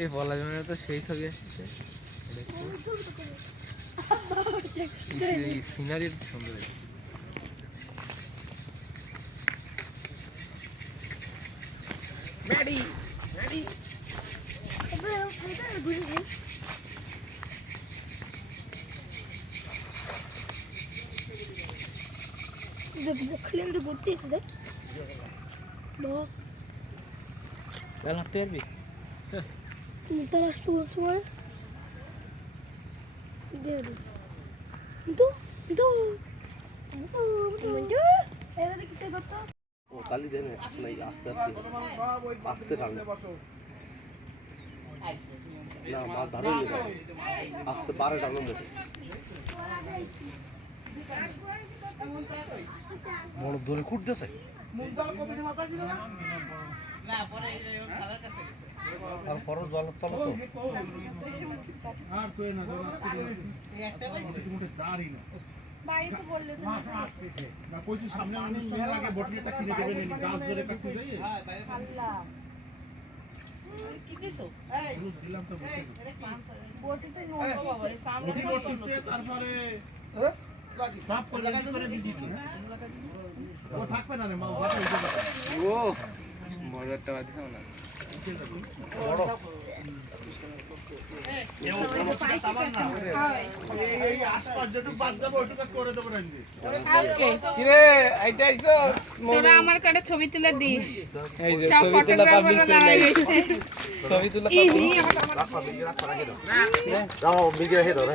এই বলা যাবে না তো সেই ছবি আসছে এই সিনারি সুন্দর আছে ম্যাডি ম্যাডি বকলেন তো করতে এসে দেখ বাহ কাল হাঁটতে পারবি তারা আসতে সময় দে কিন্তু কিন্তু কিন্তু এরা দেখতে কত ও কালি দেন নাই আস্তে আস্তে টান না মাছ ধরে নি আস্তে পারে টানো মতো বড় ধরে খুঁটতেছে মুগদাল কমিটি মাথা ছিল না পরে এই সালার কাছে গেছে আর পরে জল তল তো আর কই না এই একটা মোটে দাঁড়ি না বাড়িতে বললে তো না কই তুই সামনে অনুষ্ঠান লাগে বটলিটা কিনে দেবেন নি গাছ ধরে কাটতে যাই আল্লাহ কি দিছো এই দিলাম তো বটিতে নোটো বাবা এই সামনে তারপরে সব করে দিদি ও থাকবে না রে মা ও বড় একটা বাদ দাও না বড় তোরা আমার কাছে ছবি তুলে দিস এই যে সব ছবি তোলা ফটোগ্রাফাররা পাবলিক দাঁড়ায় পেজে রয়েছে ছবি তোলা রাখো বিগি রাখো রাখে দাও রাখো বিগি রাখে দাও